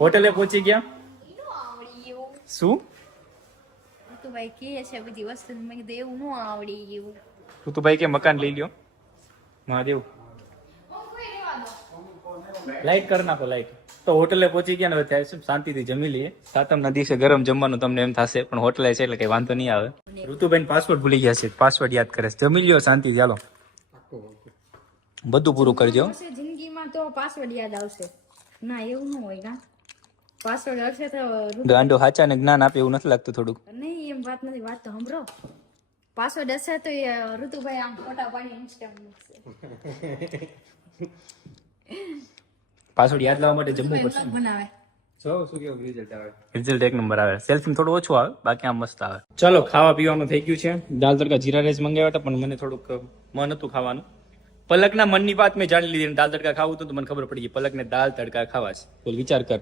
હોટલે પહોંચી ગયા. શું ઋતુભાઈ કહે છે બધી વસ્તુ, મેં કીધું એવું ન આવડી ગયું. ઋતુભાઈ કે મકાન લઈ લ્યો. મહાદેવ લાઈટ કરી નાખો લાઈટ. તો હોટલે પહોંચી ગયા ને હવે થાય શું શાંતિથી જમી લઈએ. સાતમના દિવસે ગરમ જમવાનું તમને એમ થશે, પણ હોટલે છે એટલે કઈ વાંધો નહીં આવે. ઋતુબેન પાસવર્ડ ભૂલી ગયા છે, પાસવર્ડ યાદ કરે છે. જમી લ્યો શાંતિ, ચાલો બધું પૂરું કરજો. જિંદગીમાં તો પાસવર્ડ યાદ આવશે ના, એવું ન હોય ના. પાસવર્ડ હશે તો ગાંડો હાચા ને જ્ઞાન આપે એવું નથી લાગતું થોડુંક? નહીં, એમ વાત નથી. વાત તો સાંભળો. પાસવર્ડ હશે તો એ ઋતુભાઈ આમ ફોટા પાડી ઇન્સ્ટા મૂકશે. પાસવર્ડ યાદ લાવવા માટે જમવું પડશે. બનાવે રિઝલ્ટ એક નંબર આવે. સેલ્ફી થોડું ઓછું આવે, બાકી આમ મસ્ત આવે. ચલો ખાવા પીવાનું થઈ ગયું છે. દાલ તડકા જીરા રાઈસ મંગાવ્યા હતા, પણ મને થોડુંક મન હતું ખાવાનું. પલકના મનની વાત મેં જાણી લીધી. દાલ તડકા ખાવું હતું તો મને ખબર પડી ગઈ પલકને દાલ તડકા ખાવા છે. બોલ વિચાર કર.